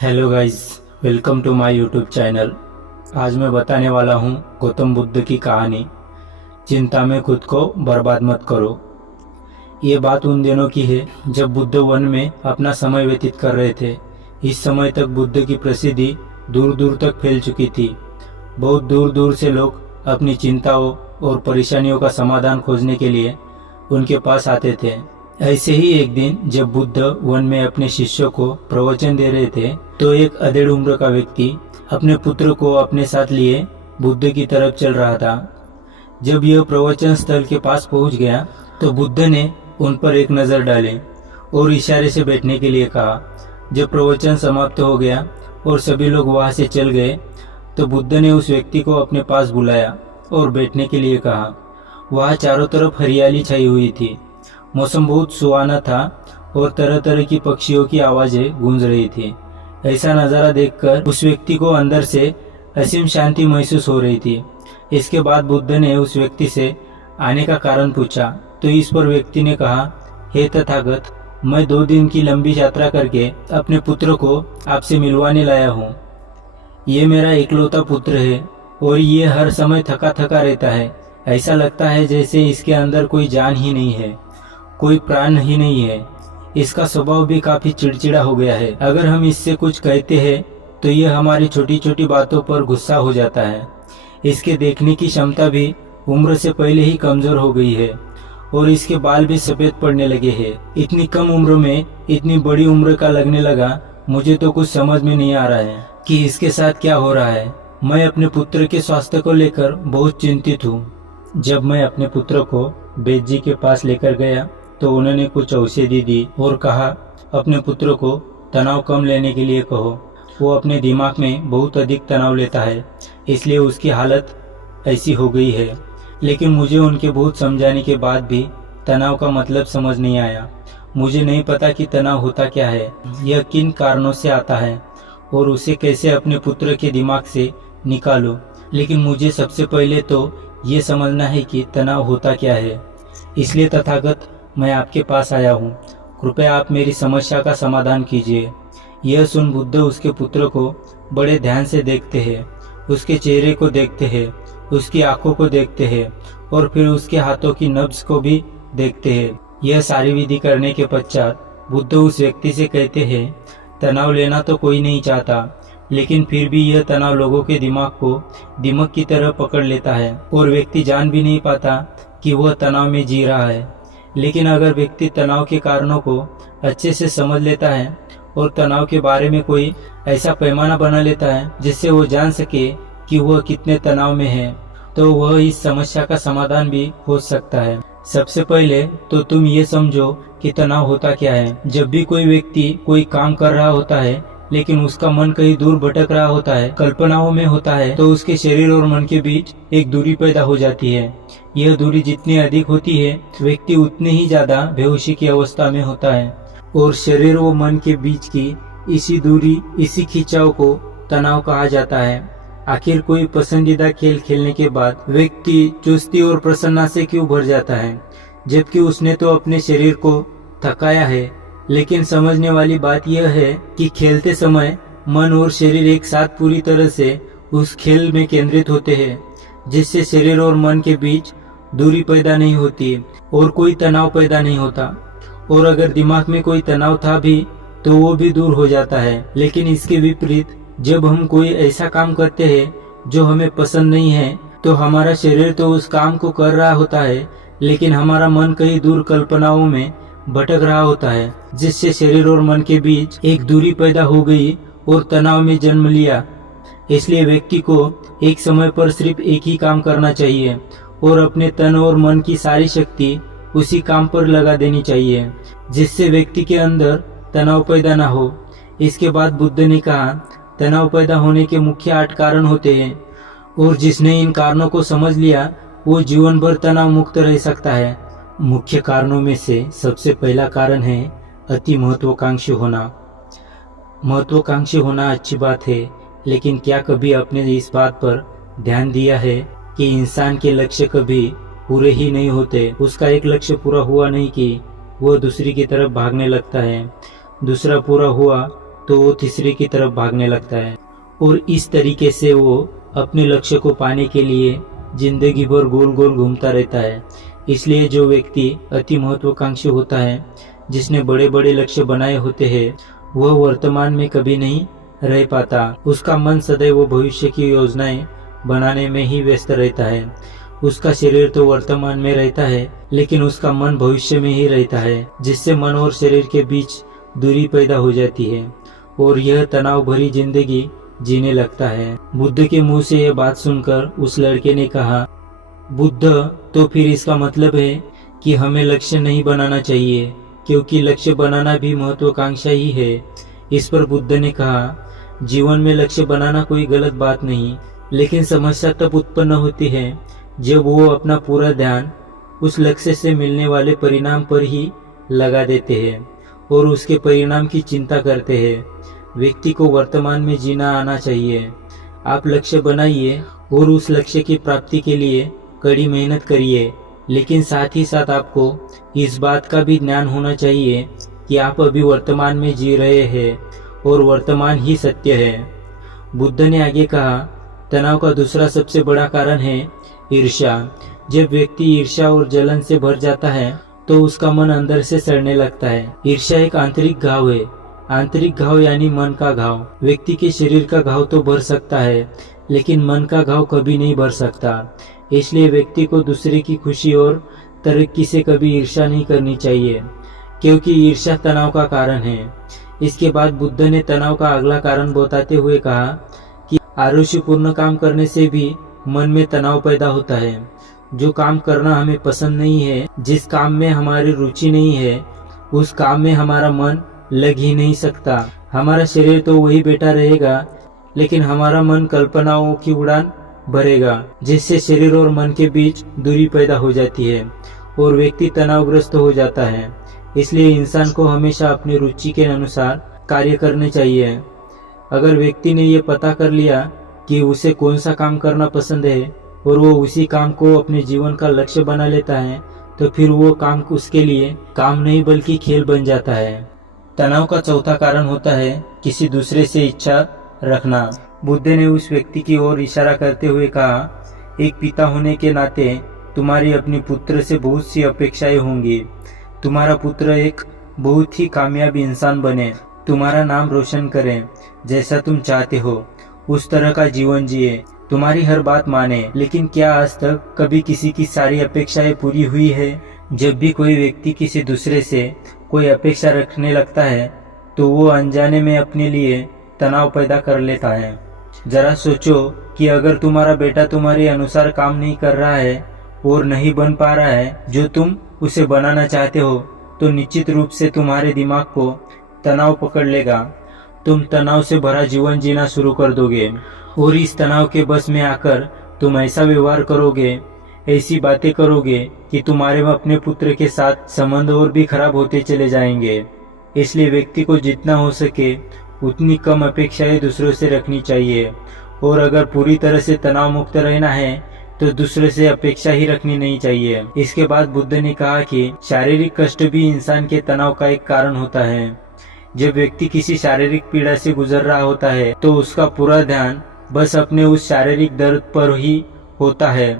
Hello guys, welcome to my YouTube channel. आज मैं बताने वाला हूँ गौतम बुद्ध की कहानी। चिंता में खुद को बर्बाद मत करो। ये बात उन दिनों की है जब बुद्ध वन में अपना समय व्यतीत कर रहे थे। इस समय तक बुद्ध की प्रसिद्धि दूर दूर तक फैल चुकी थी। बहुत दूर दूर से लोग अपनी चिंताओं और परेशानियों का समाधान खोजने के लिए उनके पास आते थे। ऐसे ही एक दिन जब बुद्ध वन में अपने शिष्यों को प्रवचन दे रहे थे तो एक अधेड़ उम्र का व्यक्ति अपने पुत्र को अपने साथ लिए बुद्ध की तरफ चल रहा था। जब यह प्रवचन स्थल के पास पहुंच गया तो बुद्ध ने उन पर एक नज़र डाली और इशारे से बैठने के लिए कहा। जब प्रवचन समाप्त हो गया और सभी लोग वहां से चल गए तो बुद्ध ने उस व्यक्ति को अपने पास बुलाया और बैठने के लिए कहा। वहां चारों तरफ हरियाली छाई हुई थी। मौसम बहुत सुहाना था और तरह तरह की पक्षियों की आवाजें गूंज रही थी। ऐसा नज़ारा देखकर उस व्यक्ति को अंदर से असीम शांति महसूस हो रही थी। इसके बाद बुद्ध ने उस व्यक्ति से आने का कारण पूछा तो इस पर व्यक्ति ने कहा, हे तथागत, मैं 2 दिन की लंबी यात्रा करके अपने पुत्र को आपसे मिलवाने लाया हूँ। ये मेरा इकलौता पुत्र है और ये हर समय थका थका रहता है। ऐसा लगता है जैसे इसके अंदर कोई जान ही नहीं है, कोई प्राण ही नहीं है। इसका स्वभाव भी काफी चिड़चिड़ा हो गया है। अगर हम इससे कुछ कहते हैं तो यह हमारी छोटी छोटी बातों पर गुस्सा हो जाता है। इसके देखने की क्षमता भी उम्र से पहले ही कमजोर हो गई है और इसके बाल भी सफेद पड़ने लगे हैं। इतनी कम उम्र में इतनी बड़ी उम्र का लगने लगा। मुझे तो कुछ समझ में नहीं आ रहा है कि इसके साथ क्या हो रहा है। मैं अपने पुत्र के स्वास्थ्य को लेकर बहुत चिंतित हूँ। जब मैं अपने पुत्र को वैद्य जी के पास लेकर गया तो उन्होंने कुछ औषधि दी और कहा, अपने पुत्र को तनाव कम लेने के लिए कहो। वो अपने दिमाग में बहुत अधिक तनाव लेता है, इसलिए उसकी हालत ऐसी हो गई है। लेकिन मुझे उनके बहुत समझाने के बाद भी तनाव का मतलब समझ नहीं आया। मुझे नहीं पता कि तनाव होता क्या है, यह किन कारणों से आता है और उसे कैसे अपने पुत्र के दिमाग से निकालो। लेकिन मुझे सबसे पहले तो ये समझना है कि तनाव होता क्या है। इसलिए तथागत, मैं आपके पास आया हूँ। कृपया आप मेरी समस्या का समाधान कीजिए। यह सुन बुद्ध उसके पुत्र को बड़े ध्यान से देखते हैं, उसके चेहरे को देखते हैं, उसकी आंखों को देखते हैं और फिर उसके हाथों की नब्ज को भी देखते हैं। यह सारी विधि करने के पश्चात बुद्ध उस व्यक्ति से कहते हैं, तनाव लेना तो कोई नहीं चाहता, लेकिन फिर भी यह तनाव लोगों के दिमाग को दीमक की तरह पकड़ लेता है और व्यक्ति जान भी नहीं पाता कि वह तनाव में जी रहा है। लेकिन अगर व्यक्ति तनाव के कारणों को अच्छे से समझ लेता है और तनाव के बारे में कोई ऐसा पैमाना बना लेता है जिससे वो जान सके कि वह कितने तनाव में है, तो वह इस समस्या का समाधान भी खोज सकता है। सबसे पहले तो तुम ये समझो कि तनाव होता क्या है। जब भी कोई व्यक्ति कोई काम कर रहा होता है लेकिन उसका मन कहीं दूर भटक रहा होता है, कल्पनाओं में होता है, तो उसके शरीर और मन के बीच एक दूरी पैदा हो जाती है। यह दूरी जितनी अधिक होती है, व्यक्ति उतने ही ज्यादा बेहोशी की अवस्था में होता है और शरीर व मन के बीच की इसी दूरी, इसी खिंचाव को तनाव कहा जाता है। आखिर कोई पसंदीदा खेल खेलने के बाद व्यक्ति चुस्ती और प्रसन्नता से क्यों भर जाता है, जबकि उसने तो अपने शरीर को थकाया है। लेकिन समझने वाली बात यह है कि खेलते समय मन और शरीर एक साथ पूरी तरह से उस खेल में केंद्रित होते हैं, जिससे शरीर और मन के बीच दूरी पैदा नहीं होती और कोई तनाव पैदा नहीं होता। और अगर दिमाग में कोई तनाव था भी तो वो भी दूर हो जाता है। लेकिन इसके विपरीत जब हम कोई ऐसा काम करते हैं जो हमें पसंद नहीं है, तो हमारा शरीर तो उस काम को कर रहा होता है, लेकिन हमारा मन कहीं दूर कल्पनाओं में भटक रहा होता है, जिससे शरीर और मन के बीच एक दूरी पैदा हो गई और तनाव में जन्म लिया। इसलिए व्यक्ति को एक समय पर सिर्फ एक ही काम करना चाहिए और अपने तन और मन की सारी शक्ति उसी काम पर लगा देनी चाहिए, जिससे व्यक्ति के अंदर तनाव पैदा ना हो। इसके बाद बुद्ध ने कहा, तनाव पैदा होने के मुख्य 8 कारण होते हैं और जिसने इन कारणों को समझ लिया वो जीवन भर तनाव मुक्त रह सकता है। मुख्य कारणों में से सबसे पहला कारण है अति महत्वाकांक्षी होना। महत्वाकांक्षी होना अच्छी बात है, लेकिन क्या कभी आपने इस बात पर ध्यान दिया है कि इंसान के लक्ष्य कभी पूरे ही नहीं होते। उसका एक लक्ष्य पूरा हुआ नहीं कि वह दूसरी की तरफ भागने लगता है, दूसरा पूरा हुआ तो वो तीसरे की तरफ भागने लगता है और इस तरीके से वो अपने लक्ष्य को पाने के लिए जिंदगी भर गोल गोल घूमता रहता है। इसलिए जो व्यक्ति अति महत्वाकांक्षी होता है, जिसने बड़े बड़े लक्ष्य बनाए होते हैं, वह वर्तमान में कभी नहीं रह पाता। उसका मन सदैव भविष्य की योजनाएं बनाने में ही व्यस्त रहता है। उसका शरीर तो वर्तमान में रहता है, लेकिन उसका मन भविष्य में ही रहता है, जिससे मन और शरीर के बीच दूरी पैदा हो जाती है और यह तनाव भरी जिंदगी जीने लगता है। बुद्ध के मुंह से यह बात सुनकर उस लड़के ने कहा, बुद्ध, तो फिर इसका मतलब है कि हमें लक्ष्य नहीं बनाना चाहिए, क्योंकि लक्ष्य बनाना भी महत्वाकांक्षा ही है। इस पर बुद्ध ने कहा, जीवन में लक्ष्य बनाना कोई गलत बात नहीं, लेकिन समस्या तब उत्पन्न होती है जब वो अपना पूरा ध्यान उस लक्ष्य से मिलने वाले परिणाम पर ही लगा देते हैं और उसके परिणाम की चिंता करते हैं। व्यक्ति को वर्तमान में जीना आना चाहिए। आप लक्ष्य बनाइए और उस लक्ष्य की प्राप्ति के लिए कड़ी मेहनत करिए, लेकिन साथ ही साथ आपको इस बात का भी ज्ञान होना चाहिए कि आप अभी वर्तमान में जी रहे हैं और वर्तमान ही सत्य है। बुद्ध ने आगे कहा, तनाव का दूसरा सबसे बड़ा कारण है ईर्ष्या। जब व्यक्ति ईर्ष्या और जलन से भर जाता है तो उसका मन अंदर से सड़ने लगता है। ईर्ष्या एक आंतरिक घाव है। आंतरिक घाव यानी मन का घाव। व्यक्ति के शरीर का घाव तो भर सकता है, लेकिन मन का घाव कभी नहीं भर सकता। इसलिए व्यक्ति को दूसरे की खुशी और तरक्की से कभी ईर्ष्या नहीं करनी चाहिए, क्योंकि ईर्ष्या तनाव का कारण है। इसके बाद बुद्ध ने तनाव का अगला कारण बताते हुए कहा कि आरुषिपूर्ण काम करने से भी मन में तनाव पैदा होता है। जो काम करना हमें पसंद नहीं है, जिस काम में हमारी रुचि नहीं है, उस काम में हमारा मन लग ही नहीं सकता। हमारा शरीर तो वही बैठा रहेगा, लेकिन हमारा मन कल्पनाओं की उड़ान भरेगा, जिससे शरीर और मन के बीच दूरी पैदा हो जाती है और व्यक्ति तनावग्रस्त हो जाता है। इसलिए इंसान को हमेशा अपनी रुचि के अनुसार कार्य करने चाहिए। अगर व्यक्ति ने ये पता कर लिया कि उसे कौन सा काम करना पसंद है और वो उसी काम को अपने जीवन का लक्ष्य बना लेता है, तो फिर वो काम उसके लिए काम नहीं बल्कि खेल बन जाता है। तनाव का चौथा कारण होता है किसी दूसरे से इच्छा रखना। बुद्ध ने उस व्यक्ति की ओर इशारा करते हुए कहा, एक पिता होने के नाते तुम्हारी अपने पुत्र से बहुत सी अपेक्षाएं होंगी। तुम्हारा पुत्र एक बहुत ही कामयाब इंसान बने, तुम्हारा नाम रोशन करे, जैसा तुम चाहते हो उस तरह का जीवन जिए, तुम्हारी हर बात माने। लेकिन क्या आज तक कभी किसी की सारी अपेक्षाएं पूरी हुई है? जब भी कोई व्यक्ति किसी दूसरे से कोई अपेक्षा रखने लगता है तो वो अनजाने में अपने लिए तनाव पैदा कर लेता है। जरा सोचो कि अगर तुम्हारा बेटा तुम्हारे अनुसार काम नहीं कर रहा है और नहीं बन पा रहा है जो तुम उसे बनाना चाहते हो, तो निश्चित रूप से तुम्हारे दिमाग को तनाव पकड़ लेगा। तुम तनाव से भरा जीवन जीना शुरू कर दोगे और इस तनाव के बस में आकर तुम ऐसा व्यवहार करोगे, ऐसी बातें करोगे कि तुम्हारे व अपने पुत्र के साथ संबंध और भी खराब होते चले जाएंगे। इसलिए व्यक्ति को जितना हो सके उतनी कम अपेक्षाएं दूसरों से रखनी चाहिए और अगर पूरी तरह से तनाव मुक्त रहना है तो दूसरे से अपेक्षा ही रखनी नहीं चाहिए। इसके बाद बुद्ध ने कहा कि शारीरिक कष्ट भी इंसान के तनाव का एक कारण होता है। जब व्यक्ति किसी शारीरिक पीड़ा से गुजर रहा होता है तो उसका पूरा ध्यान बस अपने उस शारीरिक दर्द पर ही होता है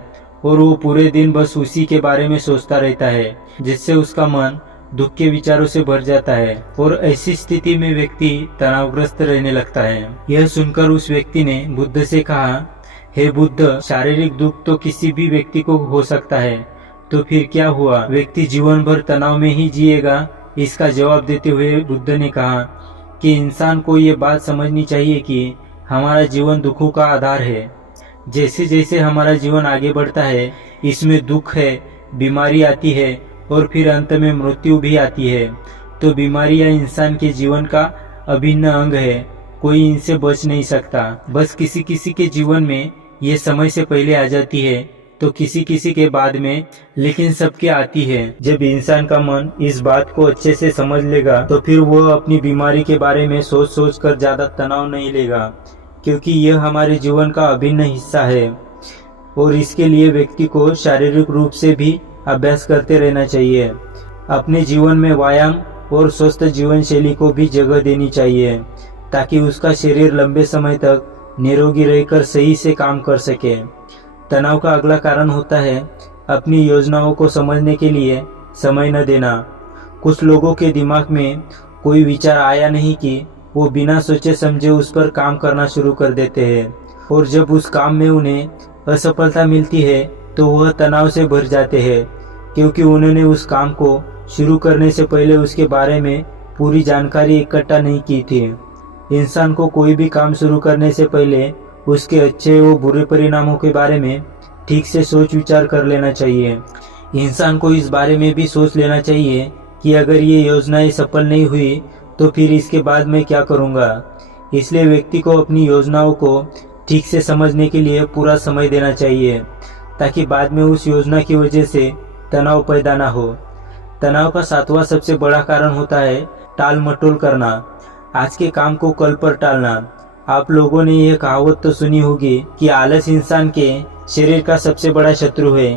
और वो पूरे दिन बस उसी के बारे में सोचता रहता है, जिससे उसका मन दुख के विचारों से भर जाता है और ऐसी स्थिति में व्यक्ति तनावग्रस्त रहने लगता है। यह सुनकर उस व्यक्ति ने बुद्ध से कहा, हे बुद्ध, शारीरिक दुख तो किसी भी व्यक्ति को हो सकता है, तो फिर क्या हुआ? व्यक्ति जीवन भर तनाव में ही जिएगा? इसका जवाब देते हुए बुद्ध ने कहा कि इंसान को ये बात समझनी चाहिए कि हमारा जीवन दुखों का आधार है। जैसे जैसे हमारा जीवन आगे बढ़ता है, इसमें दुख है, बीमारी आती है और फिर अंत में मृत्यु भी आती है। तो बीमारियां इंसान के जीवन का अभिन्न अंग है, कोई इनसे बच नहीं सकता। बस किसी किसी के जीवन में ये समय से पहले आ जाती है तो किसी किसी के बाद में, लेकिन सबके आती है। जब इंसान का मन इस बात को अच्छे से समझ लेगा तो फिर वो अपनी बीमारी के बारे में सोच सोच कर ज्यादा तनाव नहीं लेगा, क्योंकि यह हमारे जीवन का अभिन्न हिस्सा है और इसके लिए व्यक्ति को शारीरिक रूप से भी अभ्यास करते रहना चाहिए। अपने जीवन में व्यायाम और स्वस्थ जीवन शैली को भी जगह देनी चाहिए। ताकि उसका शरीर लंबे समय तक निरोगी रहकर सही से काम कर सके। तनाव का अगला कारण होता है अपनी योजनाओं को समझने के लिए समय न देना। कुछ लोगों के दिमाग में कोई विचार आया नहीं कि वो बिना सोचे समझे उस पर काम करना शुरू कर देते हैं, और जब उस काम में उन्हें असफलता मिलती है तो वह तनाव से भर जाते हैं, क्योंकि उन्होंने उस काम को शुरू करने से पहले उसके बारे में पूरी जानकारी इकट्ठा नहीं की थी। इंसान को कोई भी काम शुरू करने से पहले उसके अच्छे व बुरे परिणामों के बारे में ठीक से सोच विचार कर लेना चाहिए। इंसान को इस बारे में भी सोच लेना चाहिए कि अगर ये योजनाएं सफल नहीं हुई तो फिर इसके बाद मैं क्या करूँगा। इसलिए व्यक्ति को अपनी योजनाओं को ठीक से समझने के लिए पूरा समय देना चाहिए, ताकि बाद में उस योजना की वजह से तनाव पैदा ना हो। तनाव का 7वां सबसे बड़ा कारण होता है टाल मटोल करना, आज के काम को कल पर टालना। आप लोगों ने यह कहावत तो सुनी होगी कि आलस इंसान के शरीर का सबसे बड़ा शत्रु है।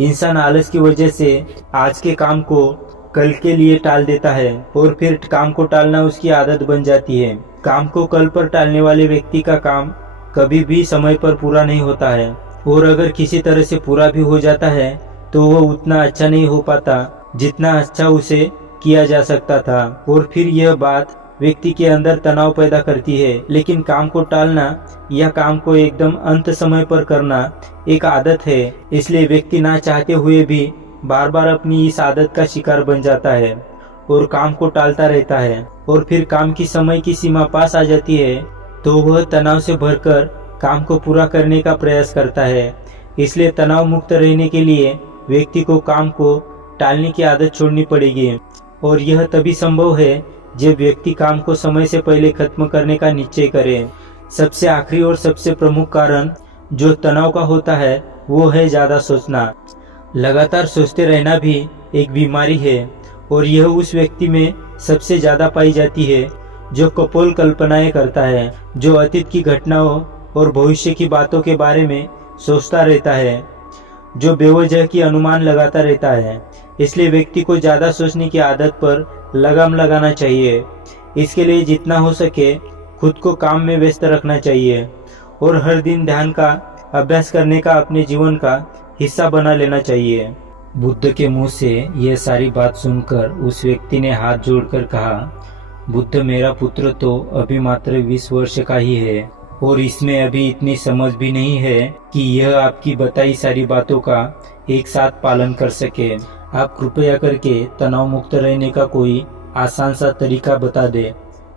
इंसान आलस की वजह से आज के काम को कल के लिए टाल देता है और फिर काम को टालना उसकी आदत बन जाती है। काम को कल पर टालने वाले व्यक्ति का काम कभी भी समय पर पूरा नहीं होता है, और अगर किसी तरह से पूरा भी हो जाता है तो वह उतना अच्छा नहीं हो पाता जितना अच्छा उसे किया जा सकता था, और फिर यह बात व्यक्ति के अंदर तनाव पैदा करती है। लेकिन काम को टालना या काम को एकदम अंत समय पर करना एक आदत है, इसलिए व्यक्ति ना चाहते हुए भी बार बार अपनी इस आदत का शिकार बन जाता है और काम को टालता रहता है, और फिर काम की समय की सीमा पास आ जाती है तो वह तनाव से भरकर काम को पूरा करने का प्रयास करता है। इसलिए तनाव मुक्त रहने के लिए व्यक्ति को काम को टालने की आदत छोड़नी पड़ेगी, और यह तभी संभव है जब व्यक्ति काम को समय से पहले खत्म करने का निश्चय करे। सबसे आखिरी और सबसे प्रमुख कारण जो तनाव का होता है वो है ज्यादा सोचना। लगातार सोचते रहना भी एक बीमारी है, और यह उस व्यक्ति में सबसे ज्यादा पाई जाती है जो कपोल कल्पनाएं करता है, जो अतीत की घटनाओं और भविष्य की बातों के बारे में सोचता रहता है, जो बेवजह की अनुमान लगाता रहता है। इसलिए व्यक्ति को ज्यादा सोचने की आदत पर लगाम लगाना चाहिए। इसके लिए जितना हो सके खुद को काम में व्यस्त रखना चाहिए, और हर दिन ध्यान का अभ्यास करने का अपने जीवन का हिस्सा बना लेना चाहिए। बुद्ध के मुंह से यह सारी बात सुनकर उस व्यक्ति ने हाथ जोड़कर कहा, बुद्ध, मेरा पुत्र तो अभी मात्र 20 वर्ष का ही है, और इसमें अभी इतनी समझ भी नहीं है कि यह आपकी बताई सारी बातों का एक साथ पालन कर सके। आप कृपया करके तनाव मुक्त रहने का कोई आसान सा तरीका बता दे,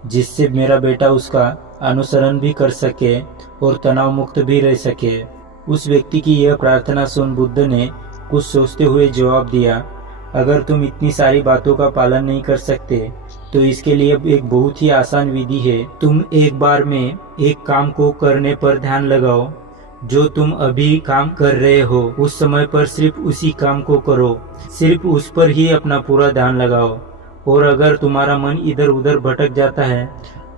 जिससे मेरा बेटा उसका अनुसरण भी कर सके और तनाव मुक्त भी रह सके। उस व्यक्ति की यह प्रार्थना सुन बुद्ध ने कुछ सोचते हुए जवाब दिया, अगर तुम इतनी सारी बातों का पालन नहीं कर सकते तो इसके लिए एक बहुत ही आसान विधि है। तुम एक बार में एक काम को करने पर ध्यान लगाओ। जो तुम अभी काम कर रहे हो उस समय पर सिर्फ उसी काम को करो, सिर्फ उस पर ही अपना पूरा ध्यान लगाओ। और अगर तुम्हारा मन इधर उधर भटक जाता है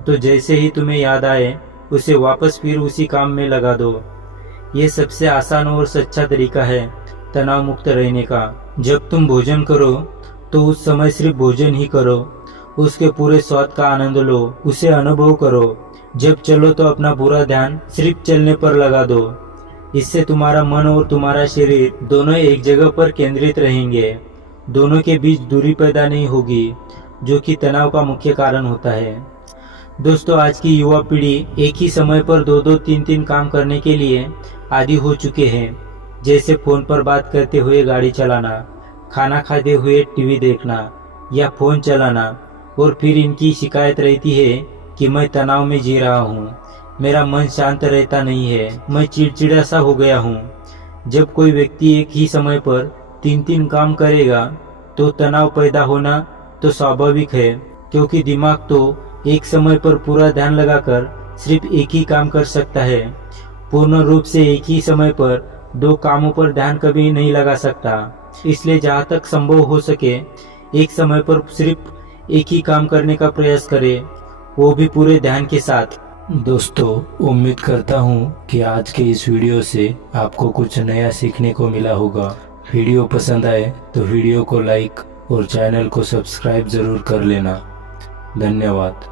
तो जैसे ही तुम्हें याद आए उसे वापस फिर उसी काम में लगा दो। ये सबसे आसान और सच्चा तरीका है तनाव मुक्त रहने का। जब तुम भोजन करो तो उस समय सिर्फ भोजन ही करो, उसके पूरे स्वाद का आनंद लो, उसे अनुभव करो। जब चलो तो अपना पूरा ध्यान सिर्फ चलने पर लगा दो। इससे तुम्हारा मन और तुम्हारा शरीर दोनों एक जगह पर केंद्रित रहेंगे, दोनों के बीच दूरी पैदा नहीं होगी, जो कि तनाव का मुख्य कारण होता है। दोस्तों, आज की युवा पीढ़ी एक ही समय पर 2-2, 3-3 काम करने के लिए आदी हो चुके हैं, जैसे फोन पर बात करते हुए गाड़ी चलाना, खाना खाते हुए टीवी देखना या फोन चलाना, और फिर इनकी शिकायत रहती है कि मैं तनाव में जी रहा हूँ, मेरा मन शांत रहता नहीं है, मैं चिड़चिड़ा सा हो गया हूँ। जब कोई व्यक्ति एक ही समय पर 3-3 काम करेगा तो तनाव पैदा होना तो स्वाभाविक है, क्योंकि दिमाग तो एक समय पर पूरा ध्यान लगाकर सिर्फ एक ही काम कर सकता है। पूर्ण रूप से एक ही समय पर 2 कामों पर ध्यान कभी नहीं लगा सकता। इसलिए जहाँ तक संभव हो सके एक समय पर सिर्फ एक ही काम करने का प्रयास करें, वो भी पूरे ध्यान के साथ। दोस्तों, उम्मीद करता हूँ कि आज के इस वीडियो से आपको कुछ नया सीखने को मिला होगा। वीडियो पसंद आए तो वीडियो को लाइक और चैनल को सब्सक्राइब जरूर कर लेना। धन्यवाद।